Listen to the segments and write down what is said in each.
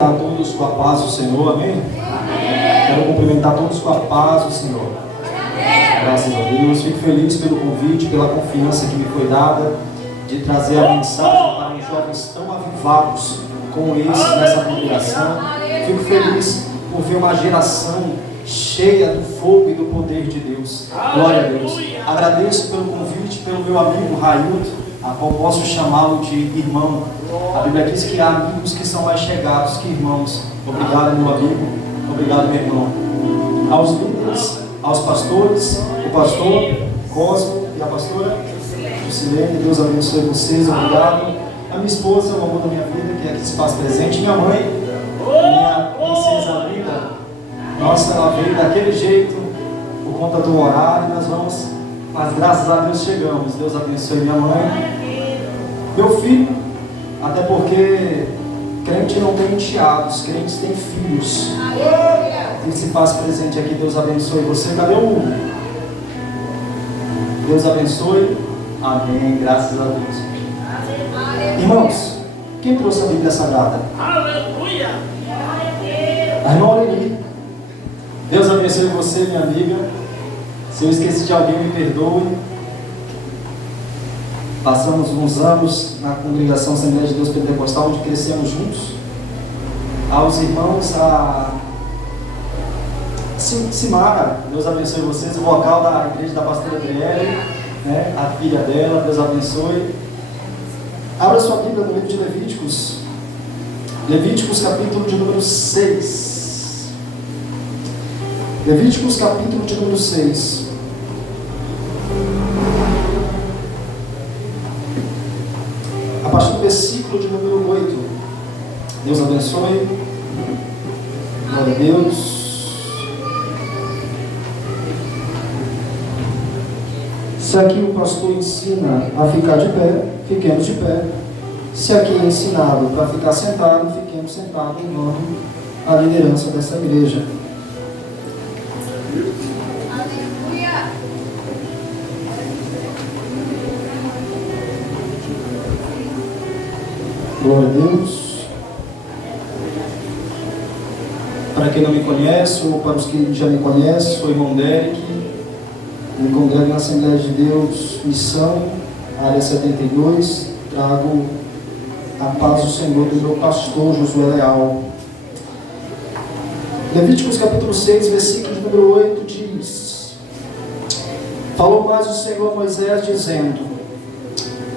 A todos com a paz do Senhor, amém? Amém. Quero cumprimentar todos com a paz do Senhor. Amém. Graças a Deus. Fico feliz pelo convite, pela confiança que me foi dada de trazer a mensagem para os jovens tão avivados como esses nessa congregação. Fico feliz por ver uma geração cheia do fogo e do poder de Deus. Glória a Deus. Agradeço pelo convite, pelo meu amigo Railton, a qual posso chamá-lo de irmão. A Bíblia diz que há amigos que são mais chegados que irmãos. Obrigado, meu amigo. Obrigado, meu irmão. Aos líderes, aos pastores, o pastor Cosmo e a pastora Juscelene, Deus abençoe vocês. Obrigado. A minha esposa, o amor da minha vida, que é aqui se faz presente. Minha mãe, minha princesa linda. Nossa, ela veio daquele jeito, por conta do horário. Nós vamos, mas graças a Deus chegamos. Deus abençoe minha mãe. Meu filho, até porque crente não tem enteados, crentes têm filhos. E se faz presente aqui, Deus abençoe você. Cadê o Hugo? Deus abençoe. Amém, graças a Deus. Irmãos, quem trouxe a Bíblia Sagrada? Aleluia! A irmã Aureli. Deus abençoe você, minha amiga. Se eu esqueci de alguém, me perdoe. Passamos uns anos na congregação Assembleia de Deus Pentecostal, onde crescemos juntos. Aos irmãos, a Simara, Deus abençoe vocês, o vocal da igreja da pastora Adriele, né, a filha dela, Deus abençoe. Abra sua Bíblia no livro de Levíticos, Levíticos capítulo de número 6. Levíticos capítulo de número 6. A partir do versículo de número 8. Deus abençoe. Glória a Deus. Se aqui o pastor ensina a ficar de pé, fiquemos de pé. Se aqui é ensinado para ficar sentado, fiquemos sentados em nome à liderança dessa igreja. Glória a Deus. Para quem não me conhece, ou para os que já me conhecem, sou o irmão Derek. Me congrego na Assembleia de Deus, Missão, área 72. Trago a paz do Senhor do meu pastor Josué Leal. Levíticos capítulo 6, versículo de número 8 diz: Falou mais o Senhor a Moisés, dizendo: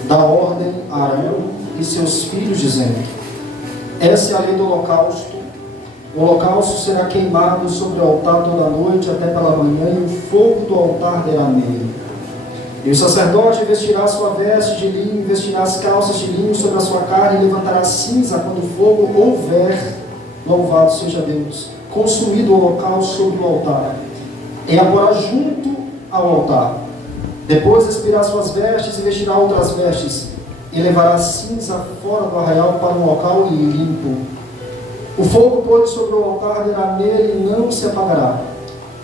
Dá ordem a Arão e seus filhos, dizendo: Essa é a lei do holocausto. O holocausto será queimado sobre o altar toda a noite até pela manhã, e o fogo do altar arderá nele. E o sacerdote vestirá sua veste de linho, vestirá as calças de linho sobre a sua carne, e levantará cinza quando o fogo houver, louvado seja Deus, consumido o holocausto sobre o altar, e a porá junto ao altar. Depois expirá suas vestes e vestirá outras vestes, e levará cinza fora do arraial para um local limpo. O fogo, pois, sobre o altar arderá nele e não se apagará.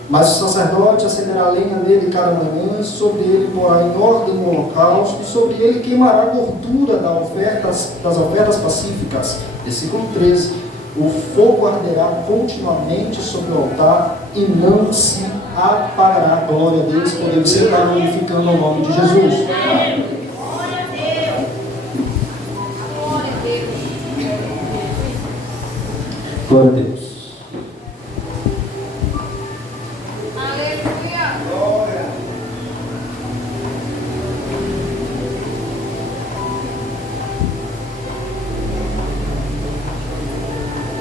Mas o sacerdote acenderá lenha nele cada manhã, sobre ele porá em ordem o holocausto, e sobre ele queimará a gordura das ofertas pacíficas. Versículo 13. O fogo arderá continuamente sobre o altar e não se apagará. Glória a Deus, podemos sentar glorificando o nome de Jesus. Glória a Deus. Aleluia! Glória!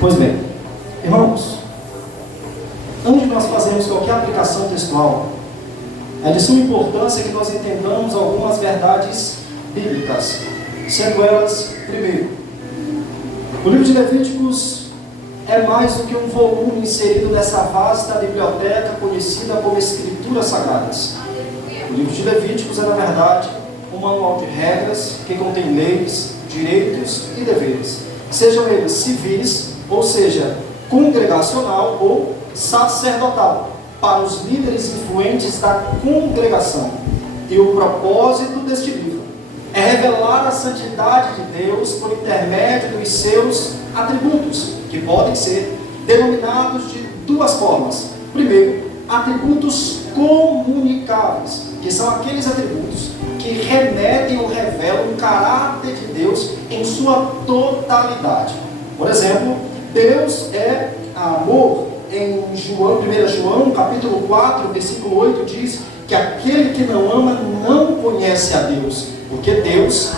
Pois bem, irmãos, antes de nós fazermos qualquer aplicação textual, é de suma importância que nós entendamos algumas verdades bíblicas, sendo elas, primeiro, o livro de Levíticos é mais do que um volume inserido nessa vasta biblioteca conhecida como Escrituras Sagradas. O livro de Levíticos é, na verdade, um manual de regras que contém leis, direitos e deveres, sejam eles civis, ou seja, congregacional ou sacerdotal, para os líderes influentes da congregação. E o propósito deste livro é revelar a santidade de Deus por intermédio dos seus atributos, que podem ser denominados de duas formas. Primeiro, atributos comunicáveis, que são aqueles atributos que remetem ou revelam o caráter de Deus em sua totalidade. Por exemplo, Deus é amor. Em 1 João, capítulo 4, versículo 8, diz que aquele que não ama não conhece a Deus, porque Deus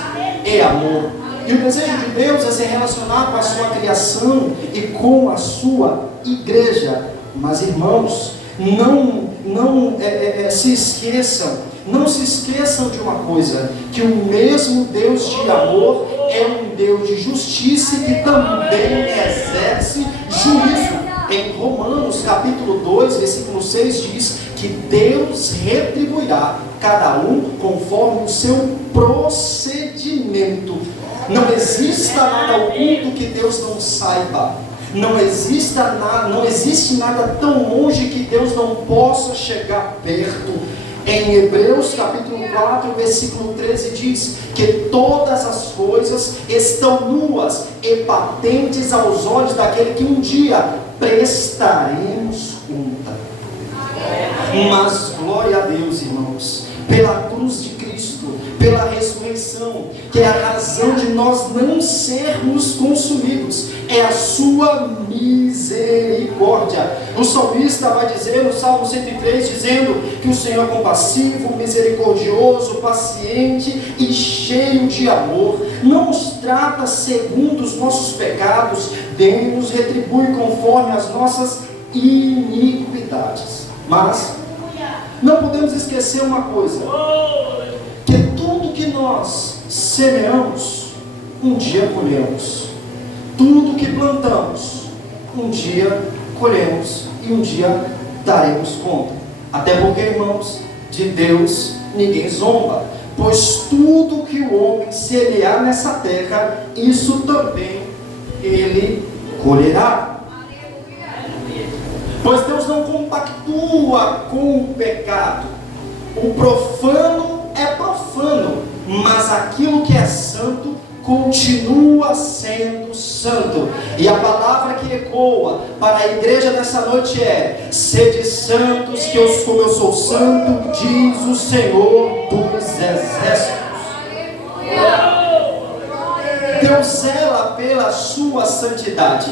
é amor. E o desejo de Deus é ser relacionado com a sua criação e com a sua igreja. Mas, irmãos, não se esqueçam de uma coisa, que o mesmo Deus de amor é um Deus de justiça e que também exerce juízo. Em Romanos capítulo 2, versículo 6 diz que Deus retribuirá cada um conforme o seu procedimento. Não exista nada oculto que Deus não saiba. Não existe nada tão longe que Deus não possa chegar perto. Em Hebreus capítulo 4, versículo 13 diz que todas as coisas estão nuas e patentes aos olhos daquele que um dia prestaremos conta. Mas glória a Deus, irmãos, pela cruz de Cristo, pela ressurreição, que é a razão de nós não sermos consumidos, é a sua misericórdia. O salmista vai dizer no Salmo 103, dizendo que o Senhor é compassivo, misericordioso, paciente e cheio de amor, não nos trata segundo os nossos pecados, nem nos retribui conforme as nossas iniquidades. Mas não podemos esquecer uma coisa, que tudo que nós semeamos, um dia colhemos. Tudo que plantamos, um dia colhemos e um dia daremos conta. Até porque, irmãos, de Deus ninguém zomba, pois tudo que o homem semear nessa terra, isso também ele colherá. Pois Deus não compactua com o pecado. O profano é profano, mas aquilo que é santo continua sendo santo. E a palavra que ecoa para a igreja dessa noite é: sede santos, como eu sou santo, diz o Senhor dos exércitos. Deus zela pela sua santidade.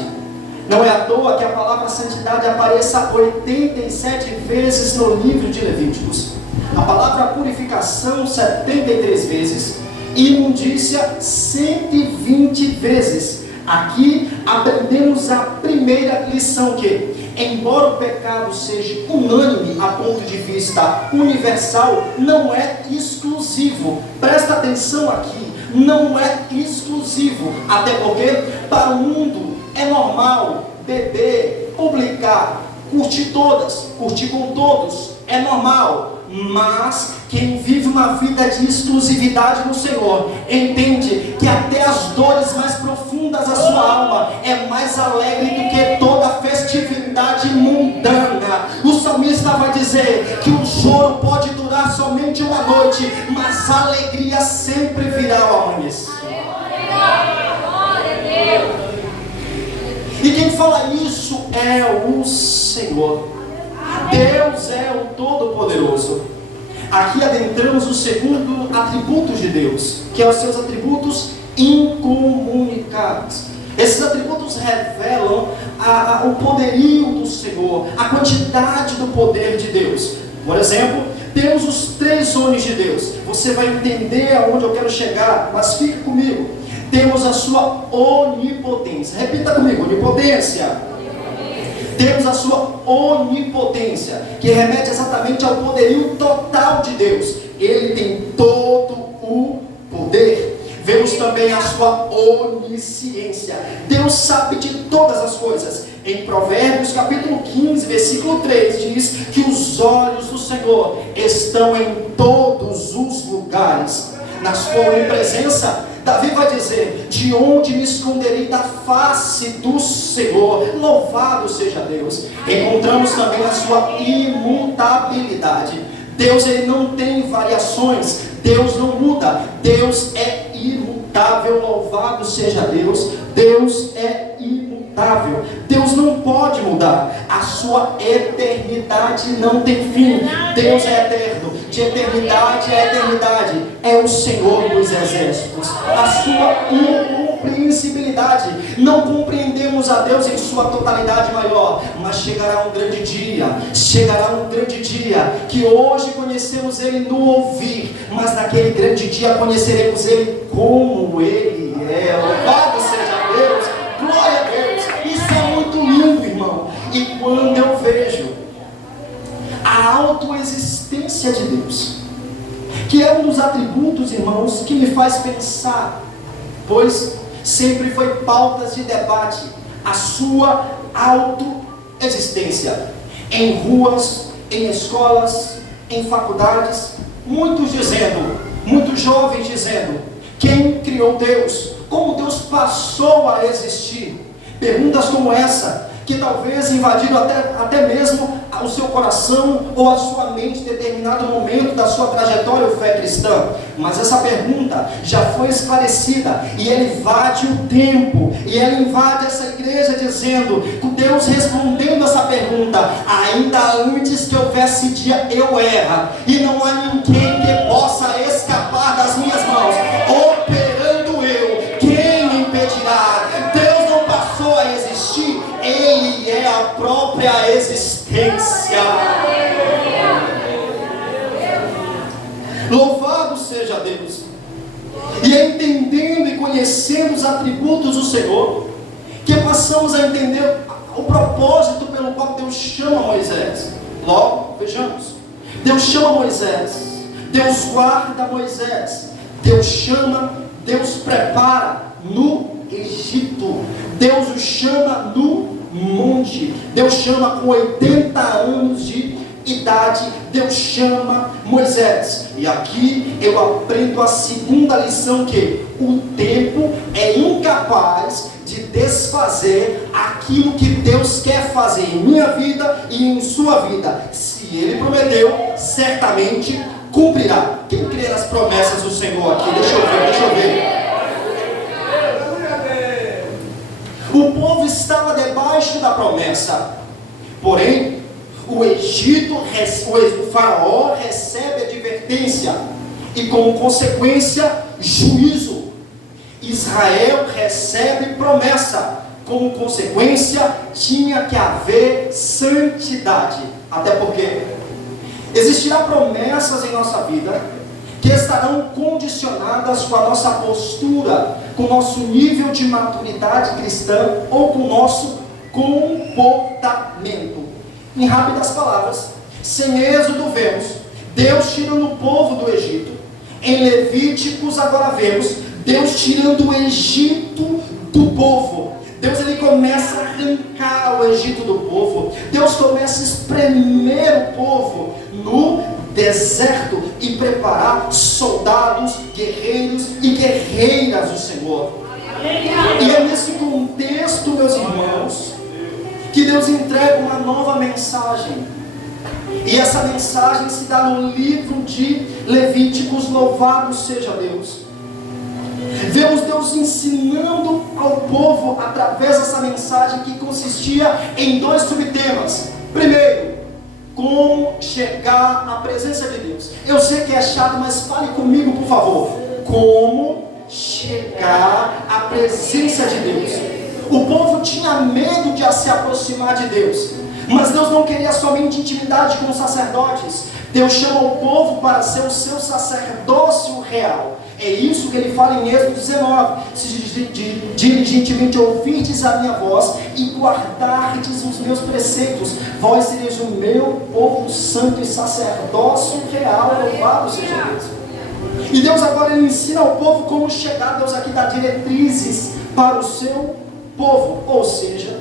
Não é à toa que a palavra santidade apareça 87 vezes no livro de Levíticos. A palavra purificação 73 vezes. Imundícia 120 vezes. Aqui aprendemos a primeira lição, que embora o pecado seja unânime a ponto de vista universal, não é exclusivo. Presta atenção aqui, não é exclusivo. Até porque para o mundo é normal beber, publicar, curtir com todos, é normal. Mas quem vive uma vida de exclusividade no Senhor entende que até as dores mais profundas da sua alma é mais alegre do que toda festividade mundana. O salmista vai dizer que o choro pode durar somente uma noite, mas a alegria sempre virá ao amanhecer. E quem fala isso é o Senhor. Deus é o Todo-Poderoso. Aqui adentramos o segundo atributo de Deus, que é os seus atributos incomunicáveis. Esses atributos revelam o poderio do Senhor, a quantidade do poder de Deus. Por exemplo, temos os 3 ônus de Deus. Você vai entender aonde eu quero chegar, mas fique comigo. Temos a sua onipotência. Repita comigo: onipotência. Temos a sua onipotência, que remete exatamente ao poderio total de Deus. Ele tem todo o poder. Vemos também a sua onisciência. Deus sabe de todas as coisas. Em Provérbios capítulo 15, versículo 3, diz que os olhos do Senhor estão em todos os lugares. Na sua onipresença, Davi vai dizer: de onde me esconderei da face do Senhor? Louvado seja Deus. Encontramos também a sua imutabilidade. Deus, ele não tem variações. Deus não muda. Deus é imutável. Louvado seja Deus. Deus é imutável. imutável. Deus não pode mudar. A sua eternidade não tem fim. Deus é eterno. De eternidade a eternidade. É o Senhor dos exércitos. A sua incompreensibilidade. Não compreendemos a Deus em sua totalidade maior. Mas chegará um grande dia. Chegará um grande dia. Que hoje conhecemos Ele no ouvir. Mas naquele grande dia conheceremos Ele como Ele é. Louvado seja Deus. Glória a Deus. Isso é muito lindo, irmão. E quando eu vejo a autoexistência de Deus, que é um dos atributos, irmãos, que me faz pensar, pois sempre foi pautas de debate, a sua autoexistência, em ruas, em escolas, em faculdades, muitos jovens dizendo, quem criou Deus? Como Deus passou a existir? Perguntas como essa, que talvez invadiram até mesmo o seu coração ou a sua mente em determinado momento da sua trajetória ou fé cristã. Mas essa pergunta já foi esclarecida e ela invade o tempo, e ela invade essa igreja dizendo, com Deus respondendo essa pergunta, ainda antes que houvesse dia eu era, e não há ninguém que possa escapar das minhas mãos, operando eu, quem me impedirá? Deus não passou a existir, Ele é a própria existência. Louvado seja Deus. E é entendendo e conhecendo os atributos do Senhor que passamos a entender o propósito pelo qual Deus chama Moisés. Logo, vejamos, Deus chama Moisés, Deus guarda Moisés, Deus chama, Deus prepara no Egito, Deus o chama no monte, Deus chama com 80 anos de idade, Deus chama Moisés. E aqui eu aprendo a segunda lição, que o tempo é incapaz de desfazer aquilo que Deus quer fazer em minha vida e em sua vida. Se Ele prometeu, certamente cumprirá. Quem crê nas promessas do Senhor aqui? Deixa eu ver. O povo estava debaixo da promessa, porém o faraó recebe advertência e, como consequência, juízo. Israel recebe promessa, como consequência tinha que haver santidade. Até porque existirão promessas em nossa vida que estarão condicionadas com a nossa postura, com o nosso nível de maturidade cristã ou com o nosso comportamento. Em rápidas palavras, sem Êxodo vemos Deus tirando o povo do Egito. Em Levíticos agora vemos Deus tirando o Egito do povo. Deus ele começa a arrancar o Egito do povo. Deus começa a espremer o povo no deserto e preparar soldados, guerreiros e guerreiras do Senhor. E é nesse contexto, meus irmãos, que Deus entrega uma nova mensagem. E essa mensagem se dá no livro de Levíticos. Louvado seja Deus. Vemos Deus ensinando ao povo através dessa mensagem, que consistia em 2 subtemas. Primeiro, como chegar à presença de Deus. Eu sei que é chato, mas fale comigo, por favor. Como chegar à presença de Deus. O povo tinha medo de se aproximar de Deus, mas Deus não queria somente intimidade com os sacerdotes. Deus chama o povo para ser o seu sacerdócio real. É isso que ele fala em Êxodo 19. Se diligentemente ouvirdes a minha voz e guardardes os meus preceitos, vós sereis o meu povo santo e sacerdócio real. Louvado seja Deus. E Deus agora ele ensina ao povo como chegar. Deus aqui dá diretrizes para o seu povo. Ou seja,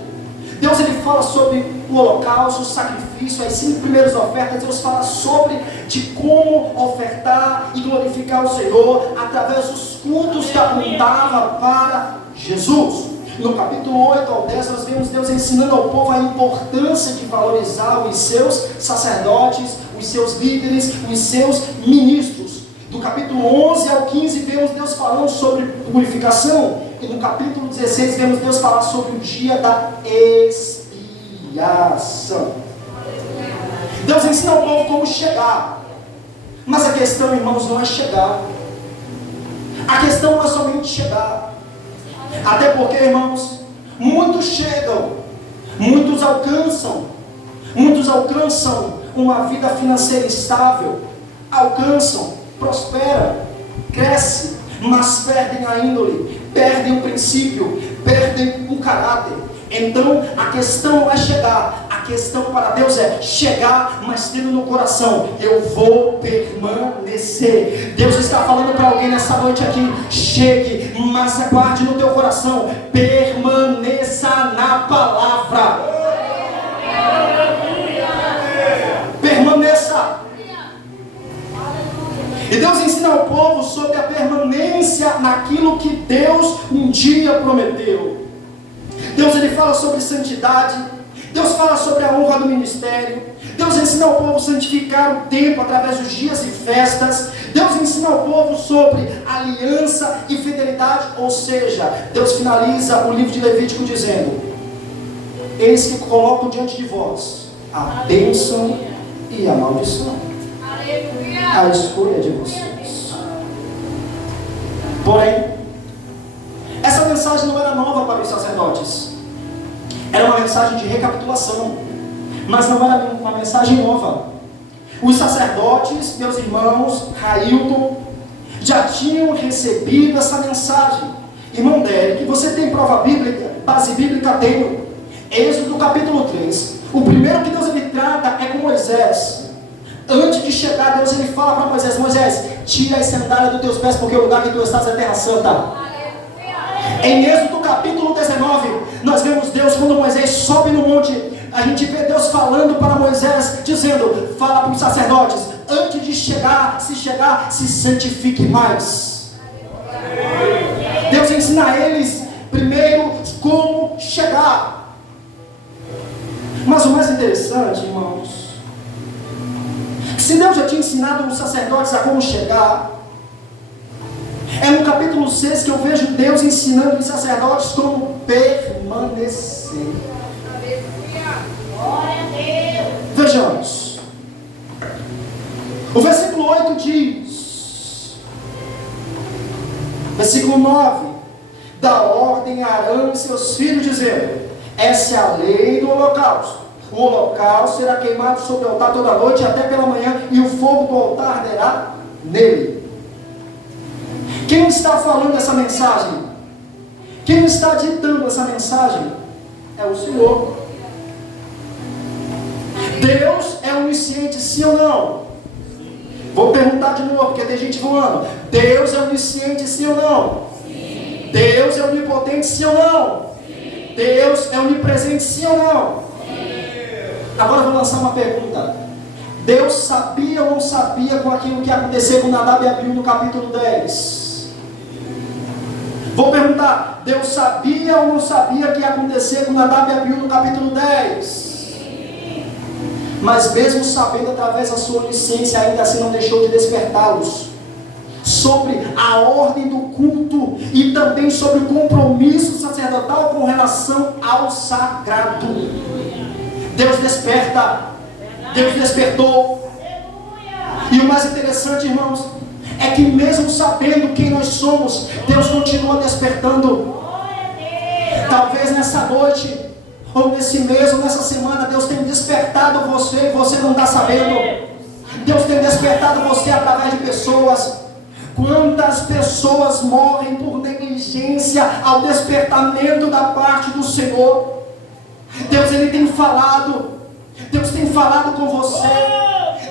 Deus ele fala sobre o holocausto, o sacrifício, as 5 primeiras ofertas. Deus fala sobre de como ofertar e glorificar o Senhor através dos cultos que apontava para Jesus. No capítulo 8 ao 10 nós vemos Deus ensinando ao povo a importância de valorizar os seus sacerdotes, os seus líderes, os seus ministros. Do capítulo 11 ao 15 vemos Deus falando sobre purificação. E e no capítulo 16 vemos Deus falar sobre o dia da expiação. Deus ensina ao povo como chegar. Mas a questão, irmãos, não é chegar. A questão não é somente chegar. Até porque, irmãos, muitos chegam, muitos alcançam uma vida financeira estável, alcançam, prosperam, crescem, mas perdem a índole, perdem o princípio, perdem o caráter. Então a questão não é chegar, a questão para Deus é chegar, mas tendo no coração: eu vou permanecer. Deus está falando para alguém nessa noite aqui: chegue, mas guarde no teu coração, permaneça na palavra, permaneça. E Deus ensina ao povo sobre a permanência naquilo que Deus um dia prometeu. Deus ele fala sobre santidade, Deus fala sobre a honra do ministério, Deus ensina ao povo a santificar o tempo através dos dias e festas, Deus ensina ao povo sobre aliança e fidelidade, ou seja, Deus finaliza o livro de Levítico dizendo: eis que coloco diante de vós a bênção e a maldição, a escolha de vocês. Porém, essa mensagem não era nova para os sacerdotes. Era uma mensagem de recapitulação, mas não era uma mensagem nova. Os sacerdotes, meus irmãos, Railton, já tinham recebido essa mensagem. Irmão Derek, você tem prova bíblica, base bíblica? Tenho. Êxodo capítulo 3. O primeiro que Deus ele trata é com Moisés. Antes de chegar, Deus ele fala para Moisés: Moisés, tira as sandálias dos teus pés, porque o lugar que tu estás é terra santa. Em Êxodo capítulo 19, nós vemos Deus quando Moisés sobe no monte. A gente vê Deus falando para Moisés, dizendo: fala para os sacerdotes, antes de chegar, se santifique mais. Deus ensina a eles primeiro como chegar. Mas o mais interessante, irmãos, se Deus já tinha ensinado os sacerdotes a como chegar, é no capítulo 6 que eu vejo Deus ensinando os sacerdotes como permanecer. Vejamos. O versículo 8 diz, versículo 9: dá ordem a Arão e seus filhos, dizendo: essa é a lei do holocausto. O holocausto será queimado sobre o altar toda noite até pela manhã, e o fogo do altar arderá nele. Quem está falando essa mensagem? Quem está ditando essa mensagem? É o Senhor. Deus é onisciente, sim ou não? Vou perguntar de novo, porque tem gente voando. Deus é onisciente, sim ou não? Sim. Deus é onipotente, sim ou não? Sim. Deus é onipresente, sim ou não? Sim. Agora eu vou lançar uma pergunta. Deus sabia ou não sabia com aquilo que ia acontecer com Nadab e Abiú no capítulo 10? Vou perguntar: Deus sabia ou não sabia que ia acontecer com Nadab e Abiú no capítulo 10? Mas mesmo sabendo, através da sua onisciência, ainda assim não deixou de despertá-los sobre a ordem do culto e também sobre o compromisso sacerdotal com relação ao sagrado. Deus desperta, Deus despertou. E o mais interessante, irmãos, é que mesmo sabendo quem nós somos, Deus continua despertando. Talvez nessa noite, ou nesse mês, ou nessa semana, Deus tem despertado você e você não está sabendo. Deus tem despertado você através de pessoas. Quantas pessoas morrem por negligência ao despertamento da parte do Senhor? Deus ele tem falado. Deus tem falado com você.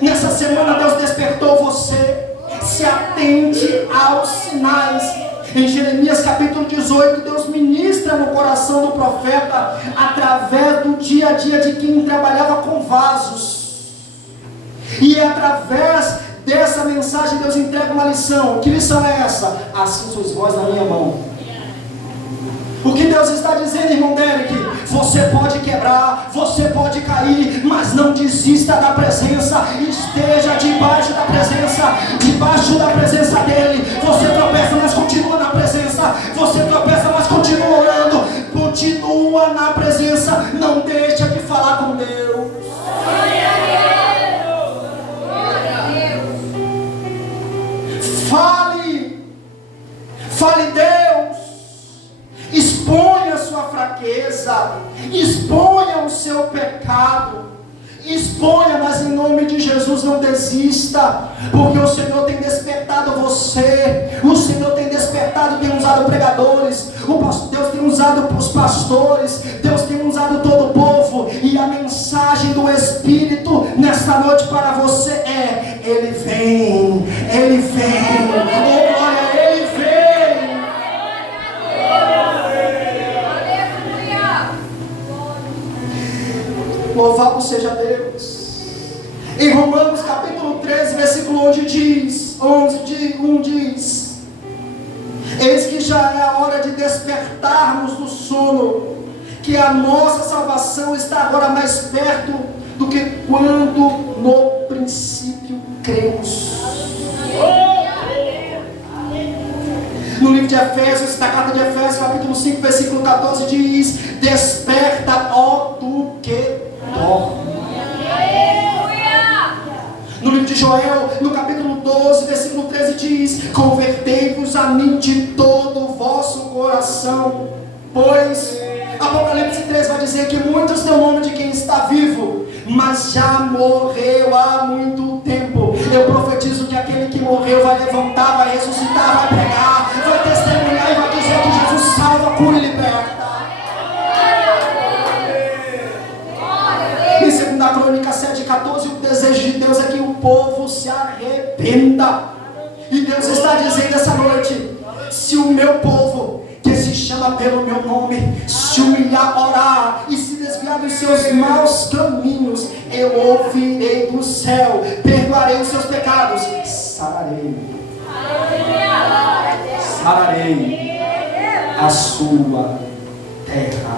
Nessa semana Deus despertou você. Se atente aos sinais. Em Jeremias capítulo 18, Deus ministra no coração do profeta através do dia a dia de quem trabalhava com vasos. E através dessa mensagem Deus entrega uma lição. Que lição é essa? Assim sois vós na minha mão. O que Deus está dizendo, irmão Derek? Você pode quebrar, você pode cair, mas não desista da presença. Esteja debaixo da presença dele. Você tropeça, mas continua na presença. Você tropeça, mas continua orando. Continua na presença. Não deixa de falar com Deus. Fale Deus. Exponha a sua fraqueza, exponha o seu pecado, exponha, mas em nome de Jesus não desista, porque o Senhor tem despertado você, o Senhor tem despertado, tem usado pregadores, Deus tem usado os pastores, Deus tem usado todo o povo, e a mensagem do Espírito nesta noite para você é: Ele vem, Ele vem, oh glória, Ele vem. Louvado seja Deus. Em Romanos capítulo 13, versículo 11 diz: eis que já é a hora de despertarmos do sono, que a nossa salvação está agora mais perto do que quando no princípio cremos. No livro de Efésios, na carta de Efésios, capítulo 5, versículo 14 diz: desperta, ó tu que dorme. No livro de Joel, no capítulo 12, versículo 13 diz: convertei-vos a mim de todo o vosso coração, pois Apocalipse 3 vai dizer que muitos têm o nome de quem está vivo, mas já morreu há muito tempo. Eu profetizo que aquele que morreu vai levantar, vai ressuscitar, vai pregar, vai testemunhar e vai dizer que Jesus salva, cura e liberta. Em 2 Crônicas 7,14, o desejo de Deus é que o povo se arrependa. E Deus está dizendo essa noite: se o meu povo, que se chama pelo meu nome, se humilhar, orar e se desviar dos seus maus caminhos, eu ouvirei do céu, perdoarei os seus pecados, sararei a sua terra.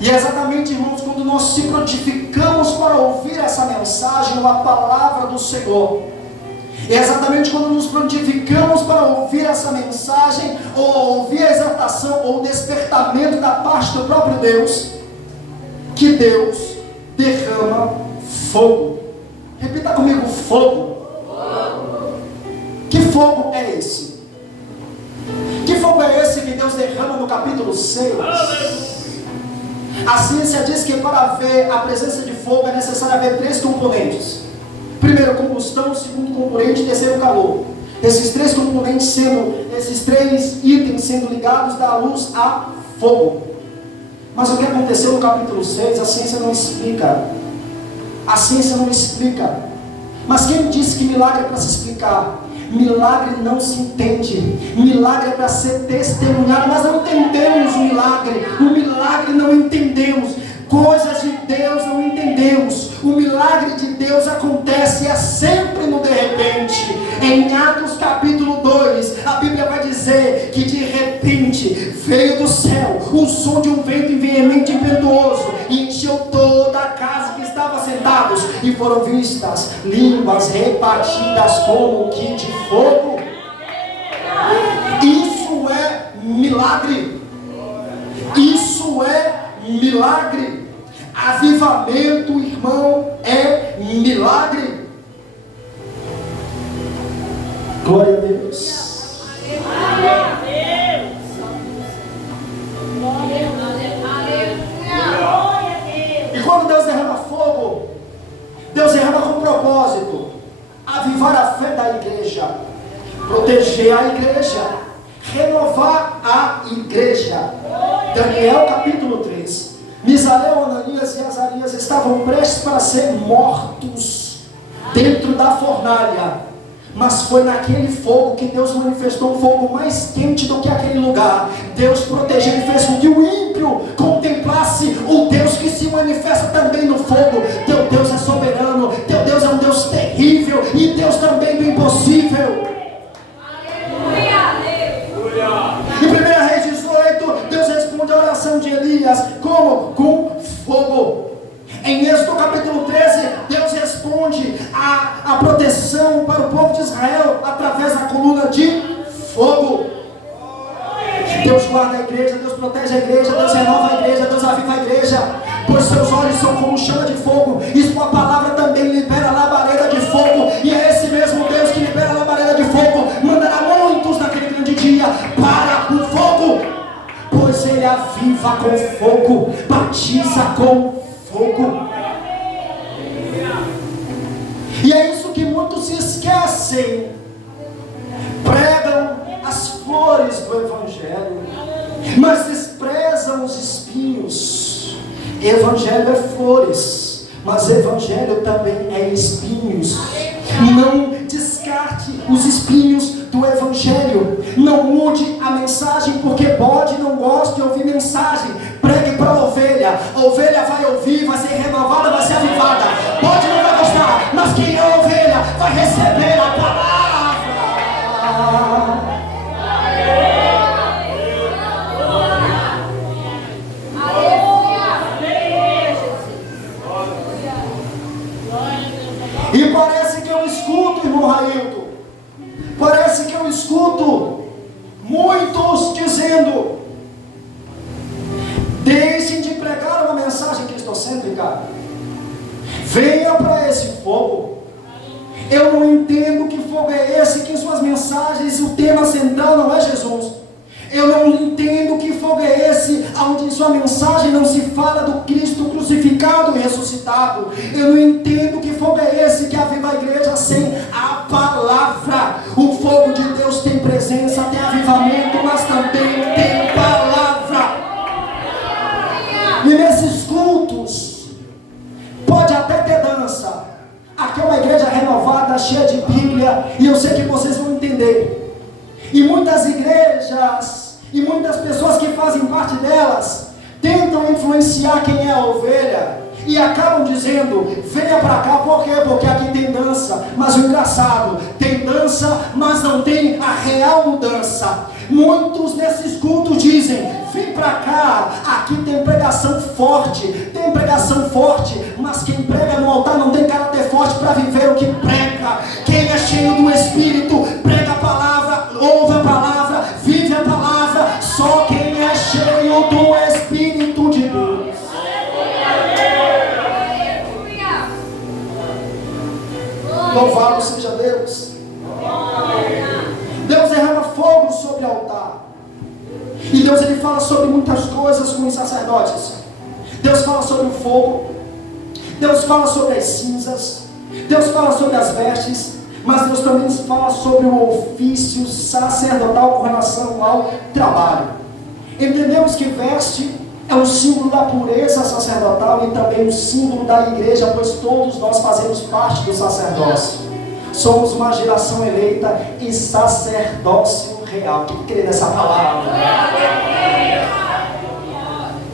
E é exatamente, irmãos, quando nós se prontificamos para ouvir essa mensagem, uma palavra do Senhor, é exatamente quando nos prontificamos para ouvir essa mensagem, ou ouvir a exaltação, ou o despertamento da parte do próprio Deus, que Deus derrama fogo. Repita comigo: fogo. Que fogo é esse? Que fogo é esse que Deus derrama no capítulo 6? A ciência diz que para haver a presença de fogo é necessário haver 3 componentes. Primeiro, combustão. Segundo componente, terceiro, calor. Esses 3 componentes esses 3 itens sendo ligados dá luz a fogo. Mas o que aconteceu no capítulo 6, a ciência não explica. A ciência não explica. Mas quem disse que milagre é para se explicar? Milagre não se entende. Milagre é para ser testemunhado. Nós não entendemos o milagre. O milagre não entendemos. Coisas de Deus não entendemos. O milagre de Deus acontece, é sempre no de repente. Em Atos capítulo 2, a Bíblia vai dizer que de repente veio do céu o som de um vento veemente e impetuoso, e encheu toda a casa que estava sentados, e foram vistas línguas repartidas como que de fogo. Isso é milagre. Isso é milagre. Avivamento, irmão, é milagre. Glória a Deus. E quando Deus derrama fogo, Deus derrama com propósito: avivar a fé da igreja, proteger a igreja, renovar a igreja. Daniel capítulo 3. Misael, Ananias e Azarias estavam prestes para ser mortos dentro da fornalha, mas foi naquele fogo que Deus manifestou um fogo mais quente do que aquele lugar. Deus protegeu e fez com que o ímpio contemplasse o Deus que se manifesta também no fogo. Teu Deus é soberano, teu Deus é um Deus terrível, e Deus também do impossível. Aleluia! de Elias, como? Com fogo. Em Êxodo capítulo 13, Deus responde a proteção para o povo de Israel através da coluna de fogo. Deus guarda a igreja, Deus protege a igreja, Deus renova a igreja, Deus aviva a igreja, pois seus olhos são como chama de fogo, e sua palavra também libera labareda de fogo, e é esse mesmo Deus que libera labareda de fogo, mandará muitos naquele grande dia para o fogo, pois ele aviva com fogo, batiza com fogo. E é isso que muitos se esquecem, pregam as flores do Evangelho, mas desprezam os espinhos. Evangelho é flores, mas Evangelho também é espinhos. Não descarte os espinhos do Evangelho. Não mude a mensagem porque bode não gosta de ouvir mensagem. Pregue para a ovelha vai ouvir, vai ser renovada, vai ser avivada. Bode não vai gostar, mas quem é ovelha vai receber a palavra. E parece que eu escuto, irmão Railton, parece que eu escuto muitos dizendo: deixem de pregar uma mensagem cristocêntrica, venha para esse fogo. Eu não entendo que fogo é esse, que em suas mensagens o tema central não é Jesus. Eu não entendo que fogo é esse, onde em sua mensagem não se fala do Cristo crucificado e ressuscitado. Eu não entendo que fogo é esse que aviva a igreja sem a palavra. O fogo de Deus tem presença, tem avivamento, mas também tem palavra. E nesses cultos, pode até ter dança. Aqui é uma igreja renovada, cheia de Bíblia, e eu sei que vocês vão entender. E muitas igrejas, e muitas pessoas que fazem parte delas, tentam influenciar quem é a ovelha, e acabam dizendo: venha para cá, por quê? Porque aqui tem dança. Mas o engraçado, tem dança, mas não tem a real mudança. Muitos nesses cultos dizem: vem para cá, aqui tem pregação forte, mas quem prega no altar não tem caráter forte para viver o que prega. Quem é cheio do Espírito, prega a palavra, ouve a palavra, vive a palavra. Só quem é cheio do Espírito de Deus. Louvado seja Deus. Deus derrama fogo sobre o altar. E Deus ele fala sobre muitas coisas com os sacerdotes. Deus fala sobre o fogo. Deus fala sobre as cinzas. Deus fala sobre as vestes. Mas Deus também fala sobre o ofício sacerdotal com relação ao trabalho. Entendemos que veste é um símbolo da pureza sacerdotal e também um símbolo da igreja, pois todos nós fazemos parte do sacerdócio. Somos uma geração eleita e sacerdócio real. Quem crê nessa palavra?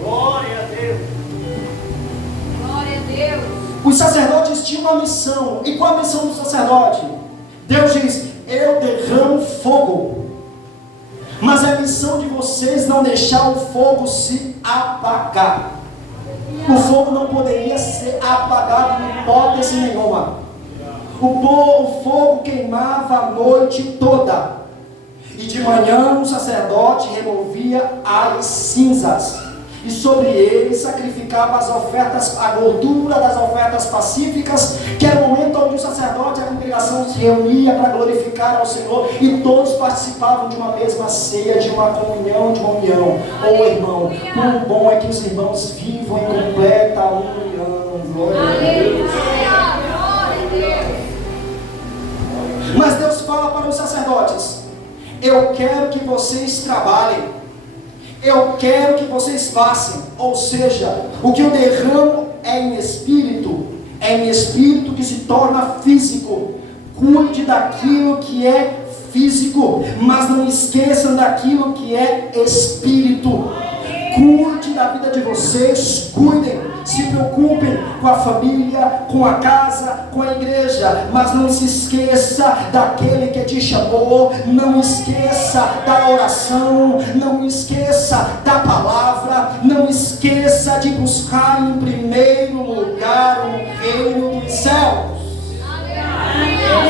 Glória a Deus. Glória a Deus. Os sacerdotes tinham uma missão. E qual a missão do sacerdote? Deus diz: eu derramo fogo. Mas é a missão de vocês não deixar o fogo se apagar. O fogo não poderia ser apagado em hipótese nenhuma. O fogo queimava a noite toda. E de manhã o sacerdote removia as cinzas. E sobre ele sacrificava as ofertas, a gordura das ofertas pacíficas, que era o momento onde o sacerdote e a congregação se reunia para glorificar ao Senhor, e todos participavam de uma mesma ceia, de uma comunhão, de uma união. Oh irmão, quão bom é que os irmãos vivam em completa união. Glória a Deus. Mas Deus fala para os sacerdotes: eu quero que vocês trabalhem. Eu quero que vocês façam. Ou seja, o que eu derramo é em espírito que se torna físico. Cuide daquilo que é físico, mas não esqueçam daquilo que é espírito. Cuide da vida de vocês, cuidem, se preocupem com a família, com a casa, com a igreja, mas não se esqueça daquele que te chamou, não esqueça da oração, não esqueça da palavra, não esqueça de buscar em primeiro lugar o reino dos céus.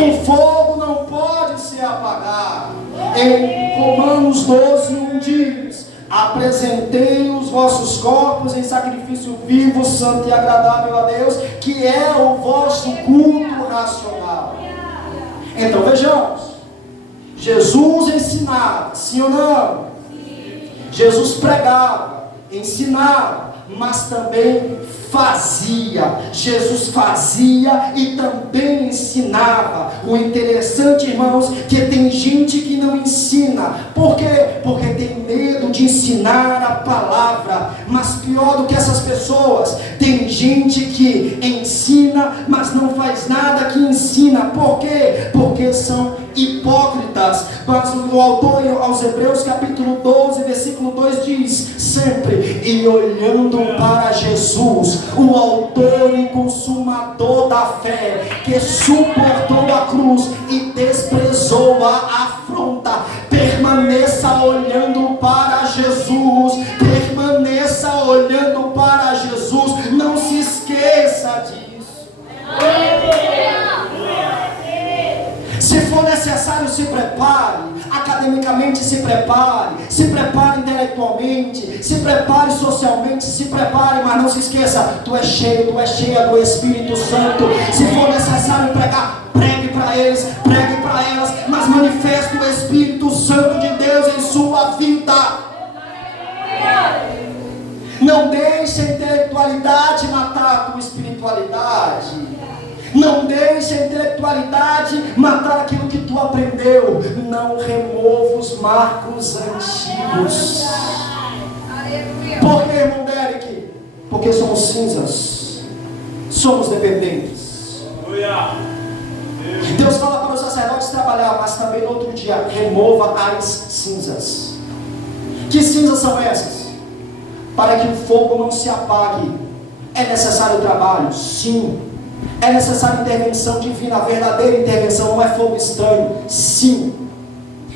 O fogo não pode se apagar. Em Romanos 12:1 diz: apresentei os vossos corpos em sacrifício vivo, santo e agradável a Deus, que é o vosso culto racional. Então vejamos, Jesus ensinava, sim ou não? Jesus pregava, ensinava, mas também fazia. Jesus fazia e também ensinava. O interessante, irmãos, que tem gente que não ensina. Por quê? Porque tem medo de ensinar a palavra. Mas pior do que essas pessoas, tem gente que ensina, mas não faz nada que ensina. Por quê? Porque são hipócritas. Mas o autor aos Hebreus capítulo 12 versículo 2 diz: sempre e olhando para Jesus, o autor e consumador da fé, que suportou a cruz e desprezou a afronta. Permaneça olhando para Jesus, permaneça olhando para Jesus, não se esqueça disso. Se for necessário, se prepare, academicamente se prepare intelectualmente, se prepare socialmente, se prepare, mas não se esqueça, tu és cheio, tu és cheia do Espírito Santo. Se for necessário pregar, pregue para eles, pregue para elas, mas manifeste o Espírito Santo de Deus em sua vida. Não deixe a intelectualidade matar a tua espiritualidade. Não deixe a intelectualidade matar aquilo que tu aprendeu. Não remova os marcos antigos. Por que, irmão Derek? Porque somos cinzas, somos dependentes. Deus fala para os sacerdotes trabalhar, mas também no outro dia, remova as cinzas. Que cinzas são essas? Para que o fogo não se apague, é necessário trabalho? Sim. É necessária intervenção divina, a verdadeira intervenção, não é fogo estranho, sim.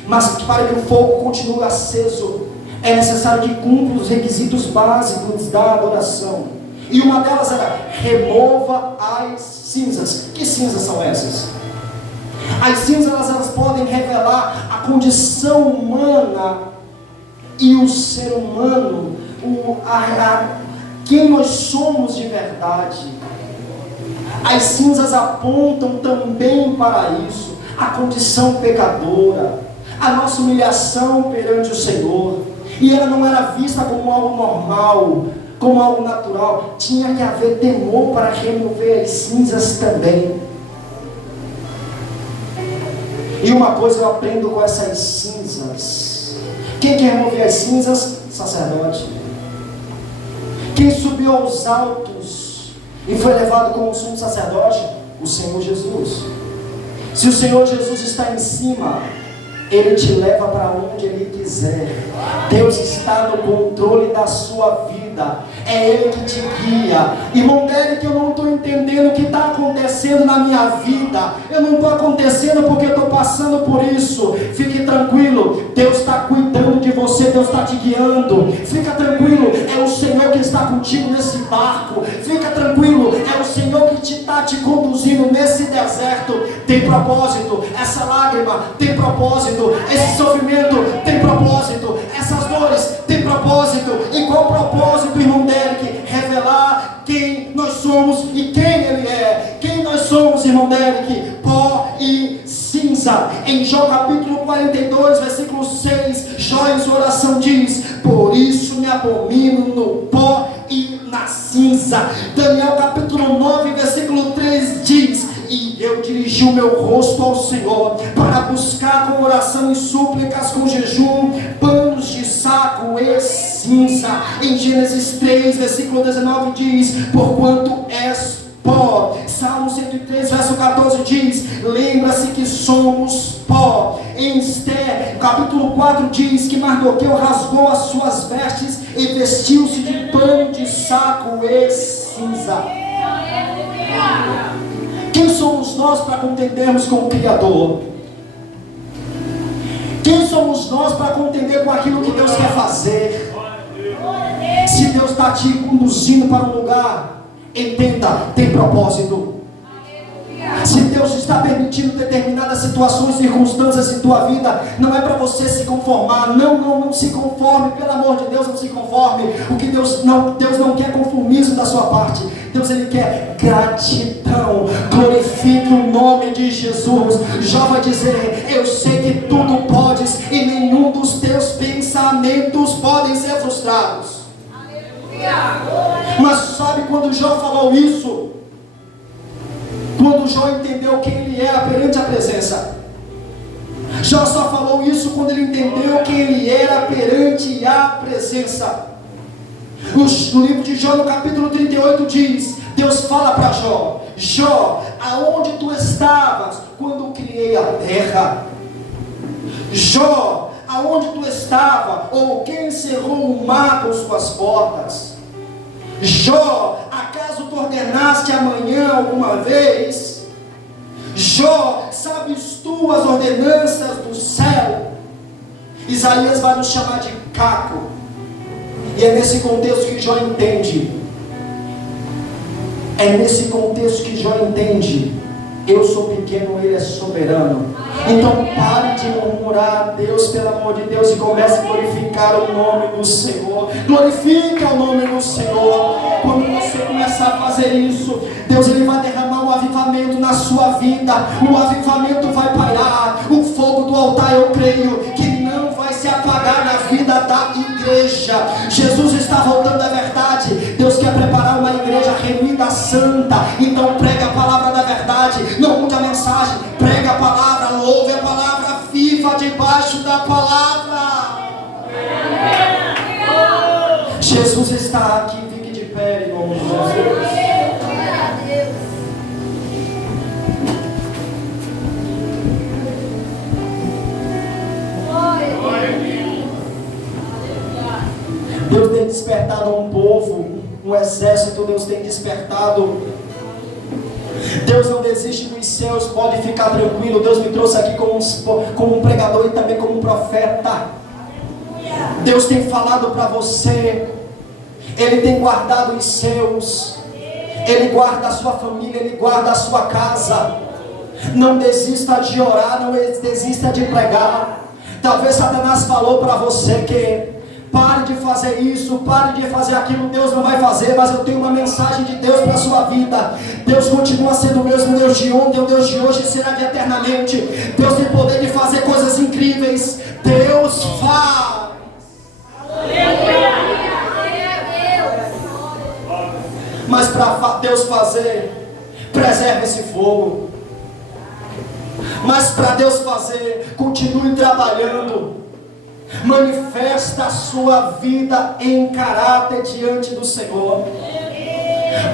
Mas para que o fogo continue aceso, é necessário que cumpra os requisitos básicos da adoração. E uma delas era: remova as cinzas. Que cinzas são essas? As cinzas elas podem revelar a condição humana e o ser humano, quem nós somos de verdade. As cinzas apontam também para isso, a condição pecadora, a nossa humilhação perante o Senhor. E ela não era vista como algo normal, como algo natural. Tinha que haver temor para remover as cinzas também. E uma coisa eu aprendo com essas cinzas: quem quer remover as cinzas? Sacerdote. Quem subiu aos altos e foi levado como sumo sacerdote? O Senhor Jesus. Se o Senhor Jesus está em cima, Ele te leva para onde Ele quiser. Deus está no controle da sua vida, é Ele que te guia. Irmão Derek, eu não estou entendendo o que está acontecendo na minha vida, eu não estou acontecendo porque eu estou passando por isso. Fique tranquilo, Deus está cuidando de você, Deus está te guiando. Fica tranquilo, é o Senhor que está contigo nesse barco. Fica tranquilo, é o Senhor que está te conduzindo nesse deserto. Tem propósito, essa lágrima tem propósito, esse sofrimento tem propósito, essas dores tem propósito. E qual o propósito, irmão Derek? Revelar quem nós somos e quem Ele é. Quem nós somos, irmão Derek? Pó e cinza. Em Jó capítulo 42 versículo 6, Jó em sua oração diz: por isso me abomino no pó e na cinza. Daniel capítulo 9 versículo 3 diz: e eu dirigi o meu rosto ao Senhor, para buscar com oração e súplicas, com jejum, panos de saco e cinza. Em Gênesis 3, versículo 19 diz: porquanto és pó. Salmo 119 103, verso 14 diz: lembra-se que somos pó. Em Esther, capítulo 4 diz que Mardoqueu rasgou as suas vestes e vestiu-se de pano de saco e cinza. Quem somos nós para contendermos com o Criador? Quem somos nós para contender com aquilo que Deus quer fazer? Se Deus está te conduzindo para um lugar, entenda, tem propósito. Se Deus está permitindo determinadas situações, circunstâncias em tua vida, não é para você se conformar. Não se conforme, pelo amor de Deus, não se conforme. O que Deus não quer conformismo da sua parte. Deus, Ele quer gratidão. Glorifique o nome de Jesus. Jó vai dizer: eu sei que tudo podes e nenhum dos teus pensamentos podem ser frustrados. Mas sabe quando Jó falou isso? Quando Jó entendeu quem ele era perante a presença. Jó só falou isso quando ele entendeu quem ele era perante a presença. No livro de Jó, no capítulo 38 diz, Deus fala para Jó: Jó, aonde tu estavas quando criei a terra? Jó, aonde tu estava, ou quem encerrou o mar com suas portas? Jó, acaso tu ordenaste amanhã alguma vez? Jó, sabes tu as ordenanças do céu? Isaías vai nos chamar de caco. E é nesse contexto que Jó entende. É nesse contexto que Jó entende: eu sou pequeno, Ele é soberano. Então pare de murmurar a Deus, pelo amor de Deus, e comece a glorificar o nome do Senhor. Glorifica o nome do Senhor. Quando você começar a fazer isso, Deus, Ele vai derramar um avivamento na sua vida. O avivamento vai pairar. O fogo do altar, eu creio que não vai se apagar na vida da igreja. Jesus está voltando, é verdade. Deus quer preparar uma igreja remida, santa. Então pregue a palavra da verdade. Não mude a mensagem, pregue a palavra, louve a palavra, viva debaixo da palavra. Jesus está aqui, fique de pé em nome de Jesus. Deus tem despertado um povo, um exército. Deus tem despertado. Deus não desiste dos céus, pode ficar tranquilo. Deus me trouxe aqui como um pregador e também como um profeta. Deus tem falado para você. Ele tem guardado os seus. Ele guarda a sua família, Ele guarda a sua casa. Não desista de orar, não desista de pregar. Talvez Satanás falou para você que pare de fazer isso, pare de fazer aquilo. Deus não vai fazer, mas eu tenho uma mensagem de Deus para a sua vida. Deus continua sendo o mesmo Deus de ontem, o Deus de hoje será de eternamente. Deus tem poder de fazer coisas incríveis. Deus faz. Mas para Deus fazer, preserve esse fogo. Mas para Deus fazer, continue trabalhando. Manifesta a sua vida em caráter diante do Senhor.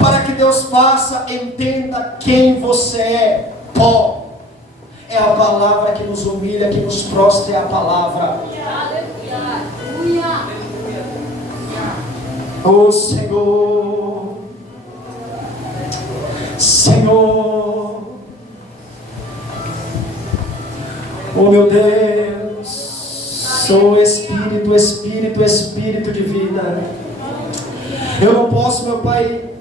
Para que Deus faça, entenda quem você é. Pó. É a palavra que nos humilha, que nos prostra, é a palavra. Oh Senhor, Senhor, oh meu Deus, sou Espírito, Espírito, Espírito de vida. Eu não posso, meu Pai,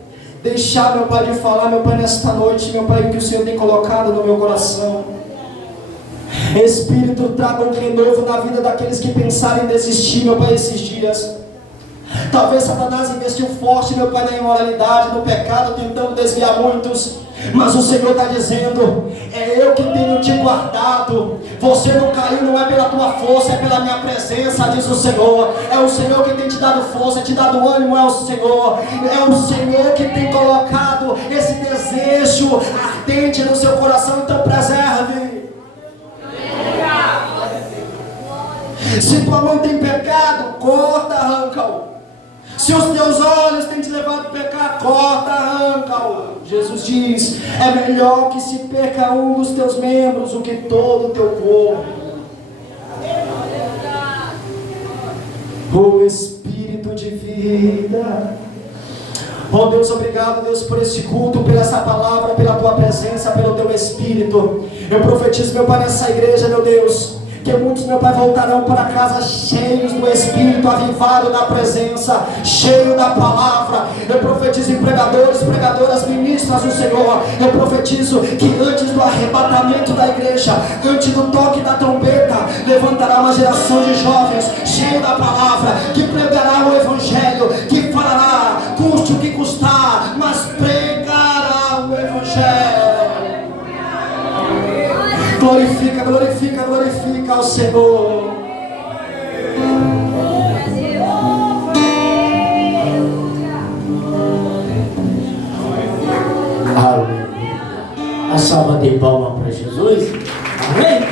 deixar, meu Pai, de falar, meu Pai, nesta noite, meu Pai, o que o Senhor tem colocado no meu coração. Espírito, traga um renovo na vida daqueles que pensaram em desistir, meu Pai, esses dias. Talvez Satanás investiu forte, meu Pai, na imoralidade, no pecado, tentando desviar muitos. Mas o Senhor está dizendo: é eu que tenho te guardado. Você não caiu, não é pela tua força, é pela minha presença, diz o Senhor. É o Senhor que tem te dado força, te dado ânimo, é o Senhor. É o Senhor que tem colocado esse desejo ardente no seu coração. Então preserve. Se tua mão tem pecado, corta, arranca-o. Se os teus olhos têm te levado a pecar, corta, arranca-o. Jesus diz: é melhor que se perca um dos teus membros do que todo o teu corpo. O Espírito de vida. Oh Deus, obrigado, Deus, por este culto, por essa palavra, pela tua presença, pelo teu Espírito. Eu profetizo, meu Pai, nessa igreja, meu Deus, que muitos, meu Pai, voltarão para casa cheios do Espírito, avivado da presença, cheio da palavra. Eu profetizo em pregadores, pregadoras, ministras do Senhor. Eu profetizo que antes do arrebatamento da igreja, antes do toque da trombeta, levantará uma geração de jovens cheio da palavra, que pregará o Evangelho, que falará, custe o que custar, mas pregará o Evangelho. Glorifica, glorifica, glorifica ao Senhor. Aleluia. A salva de palmas para Jesus. Amém.